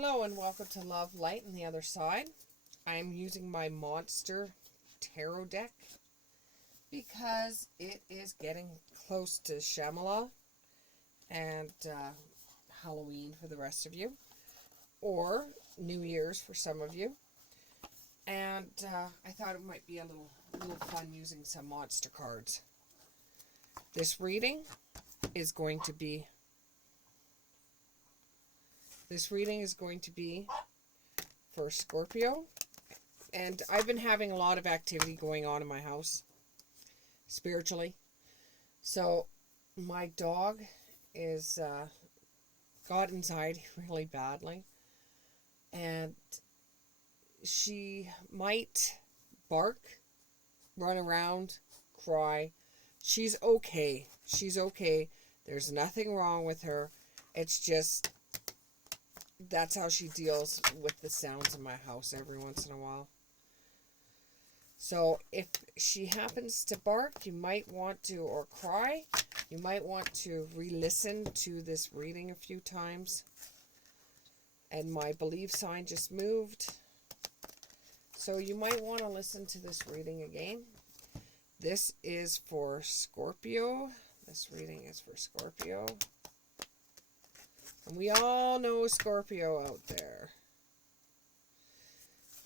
Hello and welcome to Love, Light, and the Other Side. I'm using my Monster Tarot deck because it is getting close to Shamala and Halloween for the rest of you, or New Year's for some of you. And I thought it might be a little fun using some monster cards. This reading is going to be for Scorpio, and I've been having a lot of activity going on in my house, spiritually. So my dog is got inside really badly, and she might bark, run around, cry. She's okay. She's okay. There's nothing wrong with her. It's just that's how she deals with the sounds in my house every once in a while. So if she happens to bark, you might want to, or cry, you might want to re-listen to this reading a few times. And my belief sign just moved. So you might want to listen to this reading again. This is for Scorpio. This reading is for Scorpio. And we all know Scorpio out there.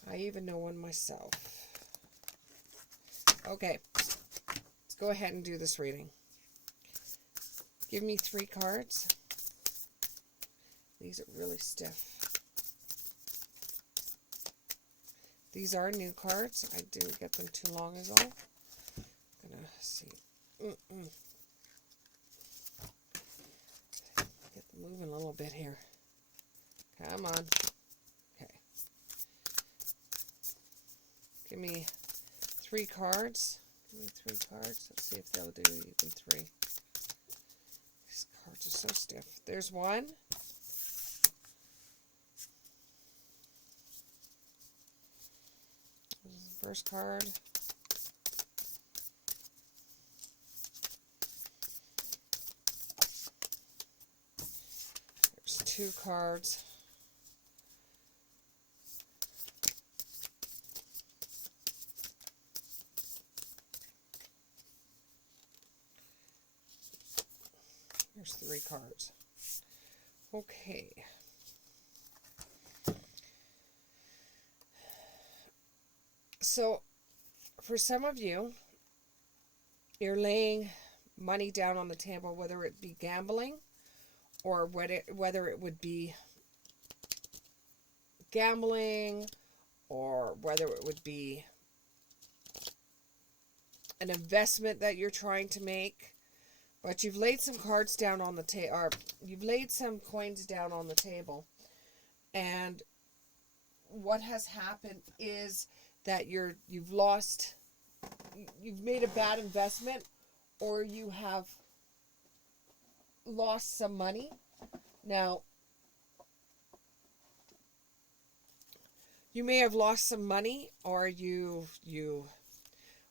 I even know one myself. Okay, let's go ahead and do this reading. Give me 3 cards. These are really stiff. These are new cards. I didn't get them too long ago. I'm gonna see. Get them moving a little bit here. Come on. Okay. Give me 3 cards. Give me 3 cards. Let's see if they'll do even 3. These cards are so stiff. There's 1. This is the first card. There's 2 cards. There's 3 cards. Okay. So, for some of you, you're laying money down on the table, whether it be gambling or whether it would be gambling or whether it would be an investment that you're trying to make. But you've laid some cards down on the table, or you've laid some coins down on the table, and what has happened is that you've made a bad investment, or you have lost some money. Now, you may have lost some money, or you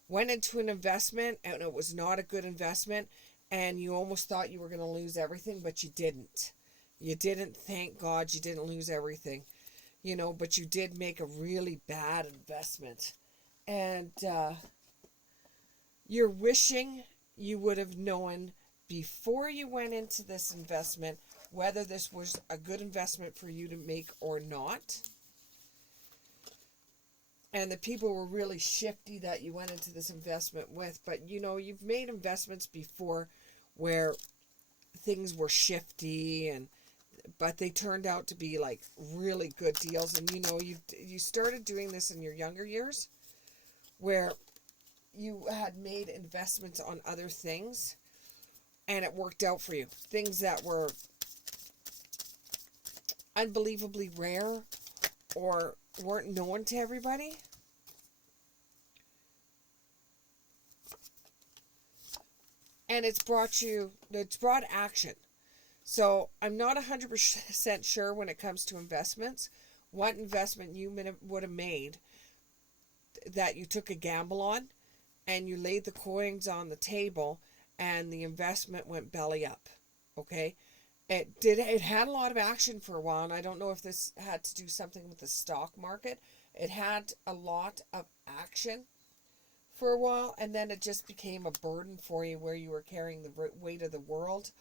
went into an investment and it was not a good investment, and you almost thought you were going to lose everything, but you didn't. You didn't, thank God you didn't lose everything. But you did make a really bad investment. And you're wishing you would have known before you went into this investment whether this was a good investment for you to make or not. And the people were really shifty that you went into this investment with. But, you've made investments before where things were shifty, but they turned out to be like really good deals. And, you started doing this in your younger years where you had made investments on other things and it worked out for you. Things that were unbelievably rare or weren't known to everybody. And it's brought action. So I'm not 100% sure when it comes to investments, what investment you would have made that you took a gamble on and you laid the coins on the table and the investment went belly up. Okay? It had a lot of action for a while, and I don't know if this had to do something with the stock market. It had a lot of action for a while, and then it just became a burden for you where you were carrying the weight of the world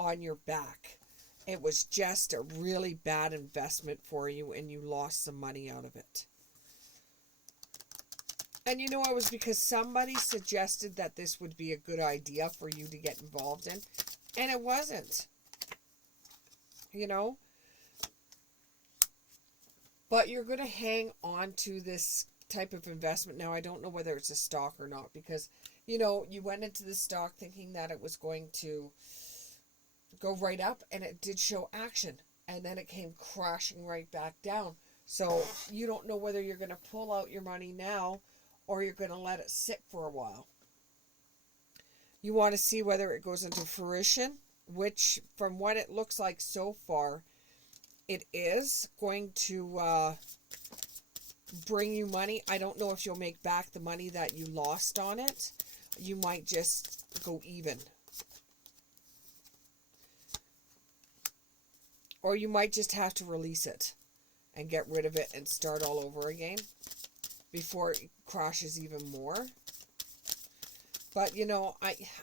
on your back. It was just a really bad investment for you, and you lost some money out of it. And it was because somebody suggested that this would be a good idea for you to get involved in, and it wasn't. But you're going to hang on to this type of investment. Now, I don't know whether it's a stock or not, because, you went into the stock thinking that it was going to go right up, and it did show action. And then it came crashing right back down. So you don't know whether you're going to pull out your money now or you're going to let it sit for a while. You want to see whether it goes into fruition, which from what it looks like so far, it is going to bring you money. I don't know if you'll make back the money that you lost on it. You might just go even. Or you might just have to release it and get rid of it and start all over again before it crashes even more. But,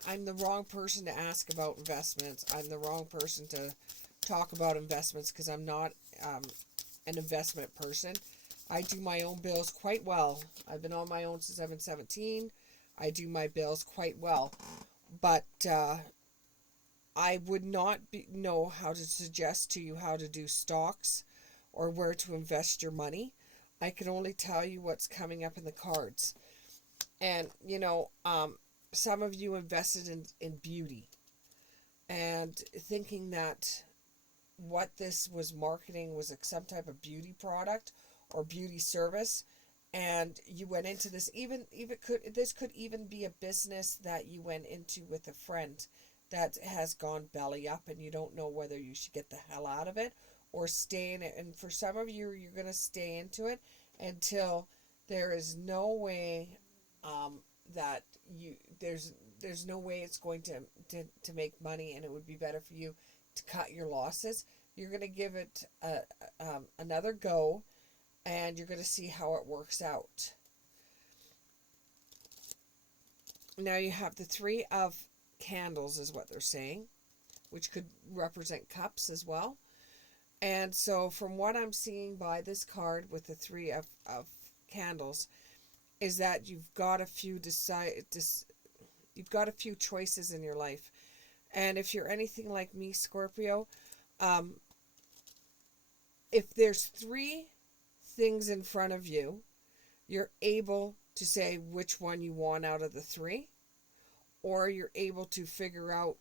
I'm the wrong person to ask about investments. I'm the wrong person to talk about investments because I'm not an investment person. I do my own bills quite well. I've been on my own since I've been 17. I do my bills quite well. But I would not know how to suggest to you how to do stocks or where to invest your money. I can only tell you what's coming up in the cards. And, some of you invested in beauty and thinking that what this was marketing was some type of beauty product or beauty service, and you went into this. This could even be a business that you went into with a friend that has gone belly up, and you don't know whether you should get the hell out of it or stay in it. And for some of you, you're going to stay into it until there is no way that there's no way it's going to make money, and it would be better for you to cut your losses. You're going to give it another go, and you're going to see how it works out. Now you have the Three of Candles is what they're saying, which could represent cups as well. And so from what I'm seeing by this card with the Three of Candles is that you've got a few you've got a few choices in your life. And if you're anything like me, Scorpio, if there's three things in front of you, you're able to say which one you want out of the three, or you're able to figure out,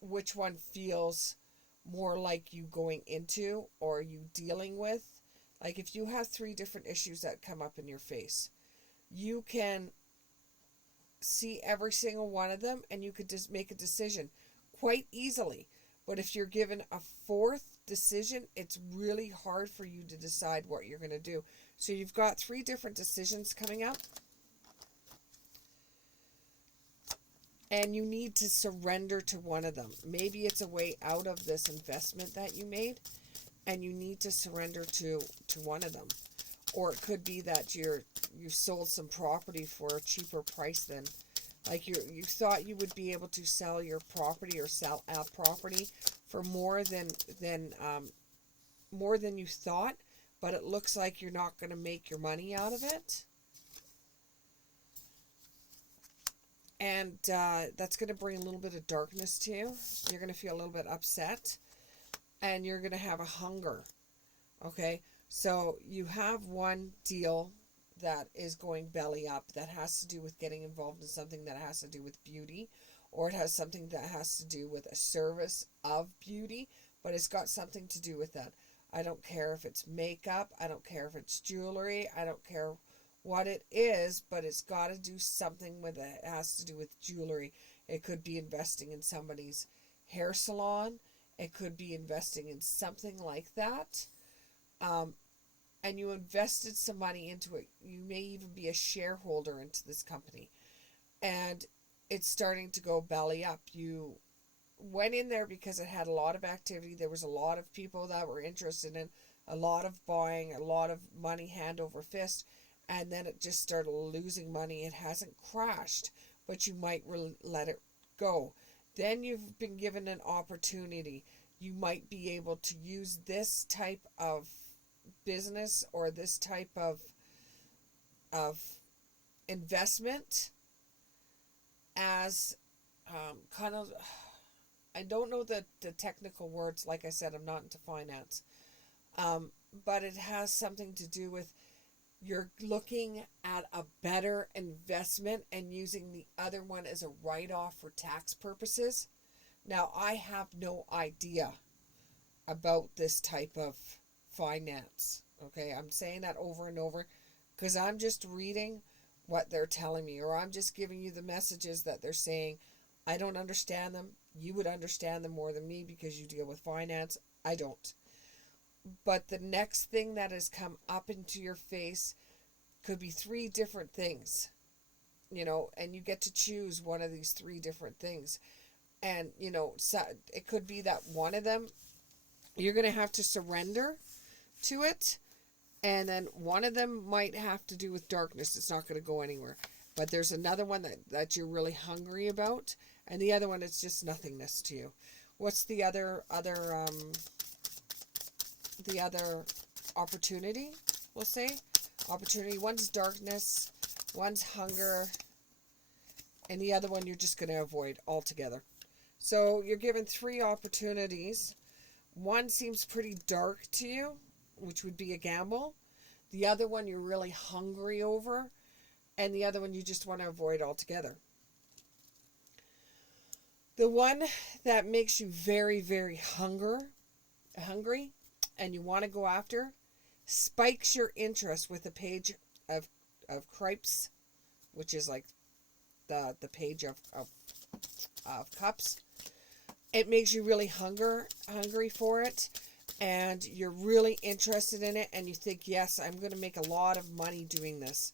which one feels more like you going into or you dealing with. Like if you have three different issues that come up in your face, you can see every single one of them and you could just make a decision quite easily. But if you're given a fourth decision, it's really hard for you to decide what you're going to do. So you've got three different decisions coming up. And you need to surrender to one of them. Maybe it's a way out of this investment that you made, and you need to surrender to one of them. Or it could be that you've sold some property for a cheaper price than, like you thought you would be able to sell your property or sell a property for more than you thought, but it looks like you're not going to make your money out of it. And that's going to bring a little bit of darkness to you. You're going to feel a little bit upset. And you're going to have a hunger. Okay? So you have one deal that is going belly up that has to do with getting involved in something that has to do with beauty. Or it has something that has to do with a service of beauty. But it's got something to do with that. I don't care if it's makeup. I don't care if it's jewelry. I don't care what it is, but it's got to do something with it. It has to do with jewelry. It could be investing in somebody's hair salon. It could be investing in something like that. And you invested some money into it. You may even be a shareholder into this company. And it's starting to go belly up. You went in there because it had a lot of activity. There was a lot of people that were interested in a lot of buying, a lot of money hand over fist, and then it just started losing money. It hasn't crashed, but you might let it go. Then you've been given an opportunity. You might be able to use this type of business or this type of investment as kind of, I don't know the technical words. Like I said, I'm not into finance. But it has something to do with you're looking at a better investment and using the other one as a write-off for tax purposes. Now, I have no idea about this type of finance. Okay, I'm saying that over and over because I'm just reading what they're telling me, or I'm just giving you the messages that they're saying. I don't understand them. You would understand them more than me because you deal with finance. I don't. But the next thing that has come up into your face could be 3 different things, and you get to choose one of these 3 different things. And, so it could be that one of them, you're going to have to surrender to it. And then one of them might have to do with darkness. It's not going to go anywhere. But there's another one that you're really hungry about. And the other one, it's just nothingness to you. What's the other opportunity, we'll say? Opportunity. One's darkness, one's hunger, and the other one you're just going to avoid altogether. So you're given 3 opportunities. One seems pretty dark to you, which would be a gamble. The other one you're really hungry over, and the other one you just want to avoid altogether. The one that makes you very, very hungry, and you want to go after, spikes your interest with a page of crepes, which is like the page of cups. It makes you really hungry for it, and you're really interested in it, and you think, yes, I'm going to make a lot of money doing this.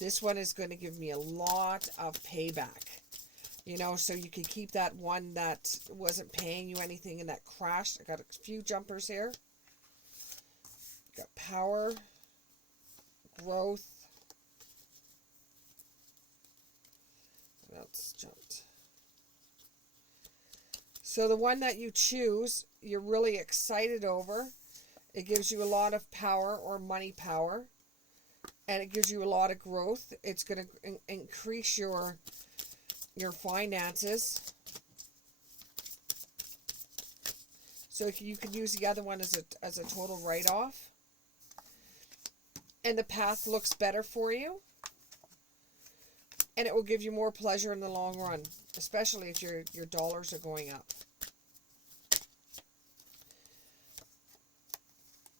This one is going to give me a lot of payback. So you can keep that one that wasn't paying you anything and that crashed. I got a few jumpers here. Got power, growth. What else jumped? So the one that you choose, you're really excited over. It gives you a lot of power or money power. And it gives you a lot of growth. It's going to increase your finances. So you could use the other one as a total write-off. And the path looks better for you. And it will give you more pleasure in the long run, especially if your dollars are going up.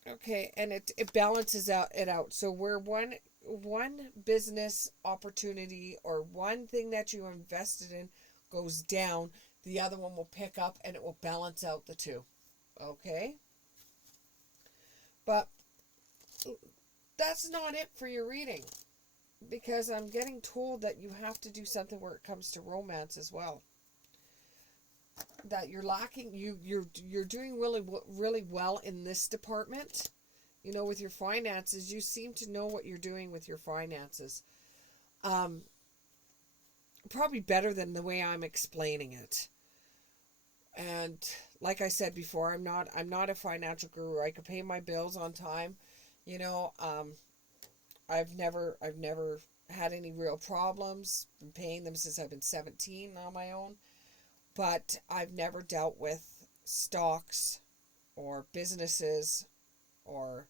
Okay, and it balances it out. So where one business opportunity or one thing that you invested in goes down, the other one will pick up and it will balance out the 2. Okay? But that's not it for your reading, because I'm getting told that you have to do something where it comes to romance as well. That you're lacking, you're doing really well in this department. With your finances, you seem to know what you're doing with your finances. Probably better than the way I'm explaining it. And like I said before, I'm not a financial guru. I could pay my bills on time. I've never had any real problems. Been paying them since I've been 17 on my own. But I've never dealt with stocks or businesses or,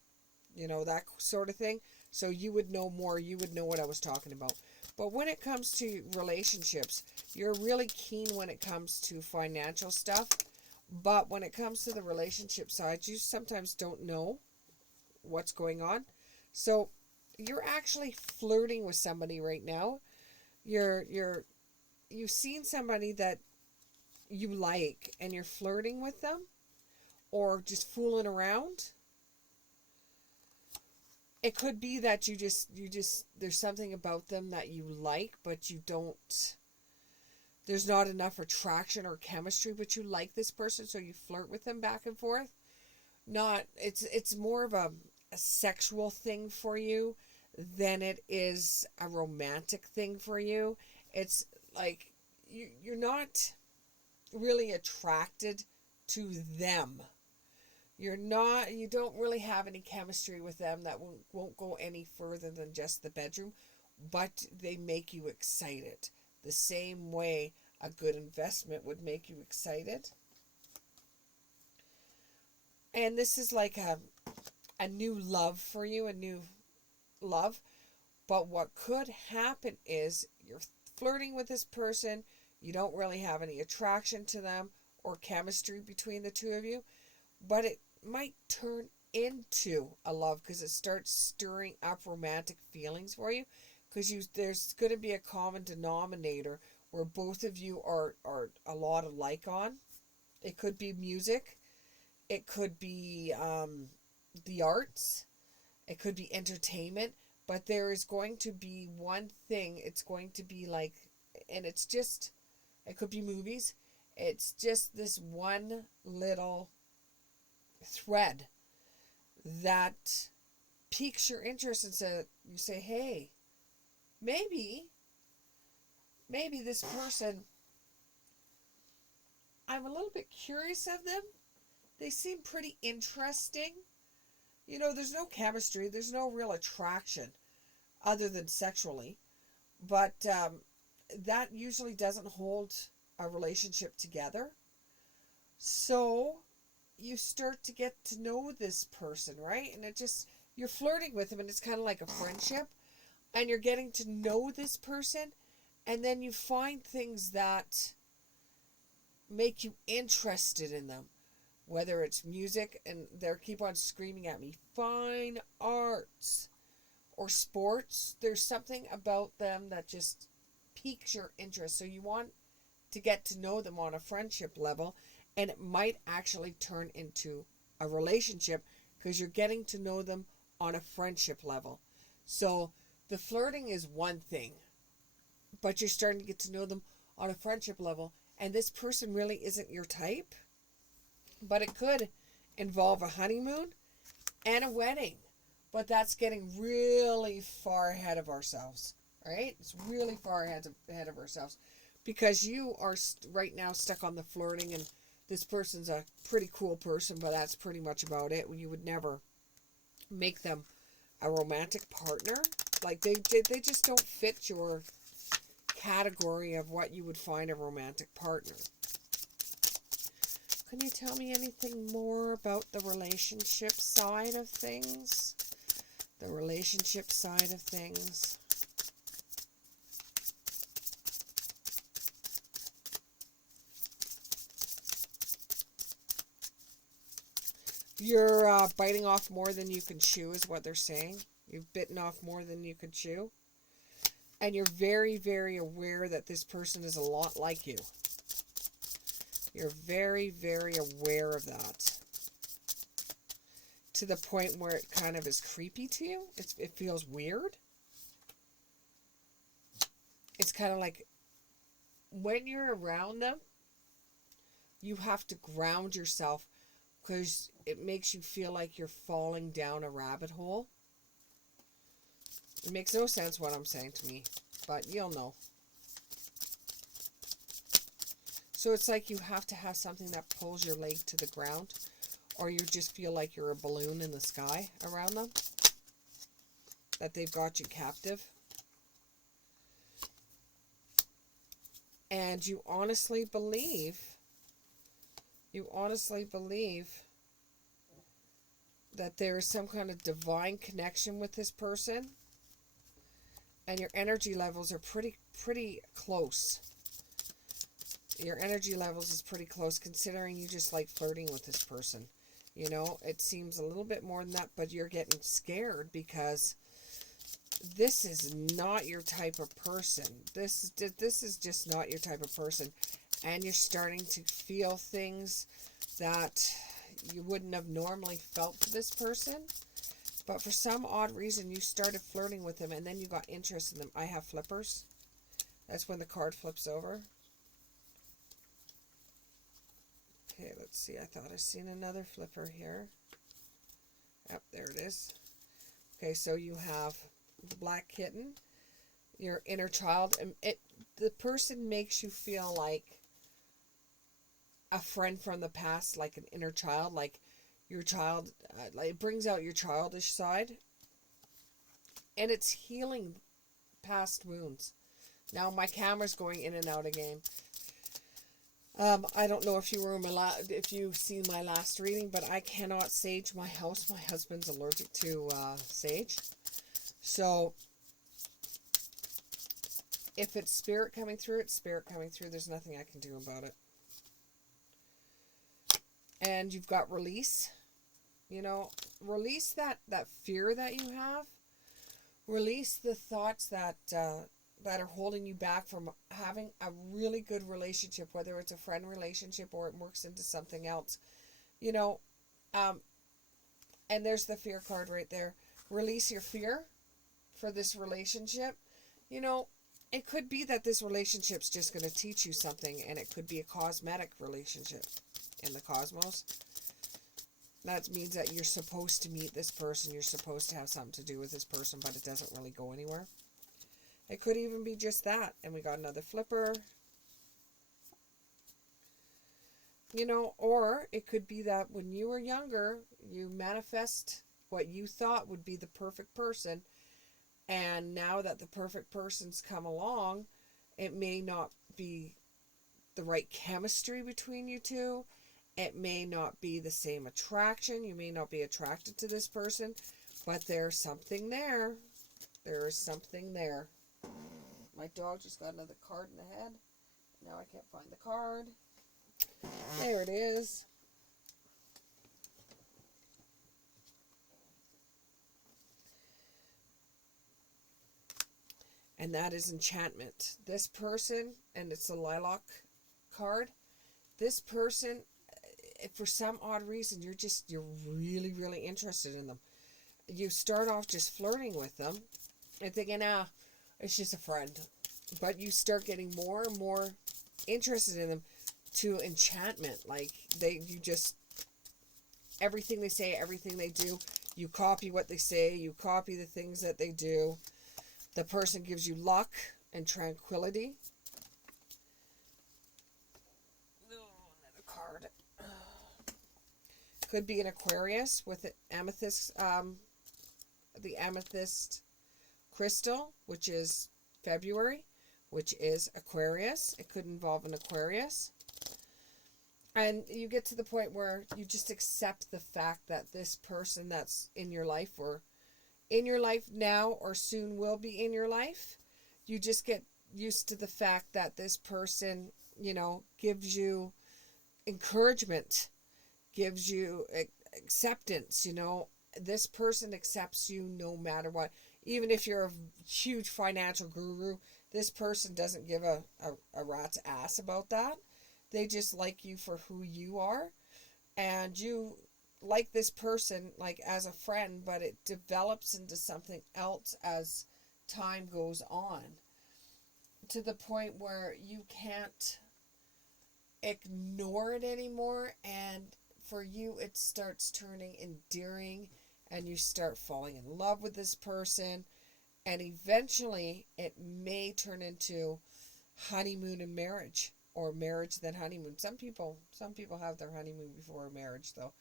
that sort of thing. So you would know more. You would know what I was talking about. But when it comes to relationships, you're really keen when it comes to financial stuff. But when it comes to the relationship side, you sometimes don't know what's going on. So you're actually flirting with somebody right now. You've seen somebody that you like and you're flirting with them or just fooling around. It could be that you just there's something about them that you like, but you don't there's not enough attraction or chemistry, but you like this person, so you flirt with them back and forth. Not it's more of a sexual thing for you than it is a romantic thing for you. It's like you're not really attracted to them. You don't really have any chemistry with them that won't go any further than just the bedroom, but they make you excited. The same way a good investment would make you excited. And this is like a new love for you, a new love. But what could happen is you're flirting with this person, you don't really have any attraction to them or chemistry between the two of you, but it might turn into a love because it starts stirring up romantic feelings for you, because there's going to be a common denominator where both of you are a lot alike on. It could be music, it could be the arts, it could be entertainment, but there is going to be one thing. It's going to be like, and it's just, it could be movies. It's just this one little thread that piques your interest, and so you say, hey, maybe this person, I'm a little bit curious of them. They seem pretty interesting. There's no chemistry, there's no real attraction other than sexually, but that usually doesn't hold a relationship together. So you start to get to know this person, right? And you're flirting with them, and it's kind of like a friendship, and you're getting to know this person, and then you find things that make you interested in them. Whether it's music, and they keep on screaming at me, fine arts, or sports, there's something about them that just piques your interest. So you want to get to know them on a friendship level, and it might actually turn into a relationship because you're getting to know them on a friendship level. So the flirting is one thing, but you're starting to get to know them on a friendship level, and this person really isn't your type. But it could involve a honeymoon and a wedding. But that's getting really far ahead of ourselves, right? It's really far ahead of ourselves, because you are right now stuck on the flirting, and this person's a pretty cool person, but that's pretty much about it. You would never make them a romantic partner. Like they just don't fit your category of what you would find a romantic partner. Can you tell me anything more about the relationship side of things? The relationship side of things. You're biting off more than you can chew is what they're saying. You've bitten off more than you can chew. And you're very, very aware that this person is a lot like you. You're very, very aware of that. To the point where it kind of is creepy to you. It feels weird. It's kind of like when you're around them, you have to ground yourself, because it makes you feel like you're falling down a rabbit hole. It makes no sense what I'm saying to me, but you'll know. So it's like you have to have something that pulls your leg to the ground, or you just feel like you're a balloon in the sky around them, that they've got you captive. And you honestly believe that there is some kind of divine connection with this person, and your energy levels are pretty close. Your energy levels is pretty close, considering you just like flirting with this person. It seems a little bit more than that, but you're getting scared because this is not your type of person. This is just not your type of person. And you're starting to feel things that you wouldn't have normally felt for this person. But for some odd reason, you started flirting with them, and then you got interest in them. I have flippers. That's when the card flips over. Okay, let's see. I thought I seen another flipper here. Yep, there it is. Okay, so you have the black kitten, your inner child, and the person makes you feel like a friend from the past, like an inner child, like your child, like it brings out your childish side, and it's healing past wounds. Now my camera's going in and out again. I don't know if you were if you've seen my last reading, but I cannot sage my house. My husband's allergic to sage. So if it's spirit coming through, it's spirit coming through. There's nothing I can do about it. And you've got release. You know, release that fear that you have. Release the thoughts that are holding you back from having a really good relationship, whether it's a friend relationship or it works into something else. You know, and there's the fear card right there. Release your fear for this relationship. You know, it could be that this relationship's just going to teach you something, and it could be a cosmetic relationship in the cosmos. That means that you're supposed to meet this person, you're supposed to have something to do with this person, but it doesn't really go anywhere. It could even be just that. And we got another flipper. You know, or it could be that when you were younger, you manifest what you thought would be the perfect person. And now that the perfect person's come along, it may not be the right chemistry between you two. It may not be the same attraction. You may not be attracted to this person, but there's something there. There is something there. My dog just got another card in the head. Now I can't find the card. There it is. And that is enchantment. This person, and it's a lilac card. This person, for some odd reason, you're really, really interested in them. You start off just flirting with them and thinking, it's just a friend. But you start getting more and more interested in them to enchantment. Like, everything they say, everything they do, you copy what they say, you copy the things that they do. The person gives you luck and tranquility. Another card. Could be an Aquarius with an amethyst, the amethyst crystal, which is February, which is Aquarius. It could involve an Aquarius. And you get to the point where you just accept the fact that this person that's in your life, or in your life now or soon will be in your life, you just get used to the fact that this person, you know, gives you encouragement, gives you acceptance. You know, this person accepts you no matter what. Even if you're a huge financial guru, this person doesn't give a rat's ass about that. They just like you for who you are. And you like this person like as a friend, but it develops into something else as time goes on, to the point where you can't ignore it anymore, and for you it starts turning endearing, and you start falling in love with this person, and eventually it may turn into honeymoon and marriage, or marriage then honeymoon. Some people have their honeymoon before marriage, though,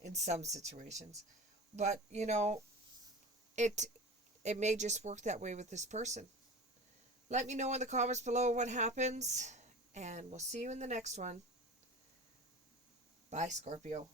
in some situations. But, you know, it may just work that way with this person. Let me know in the comments below what happens, and we'll see you in the next one. Bye, Scorpio.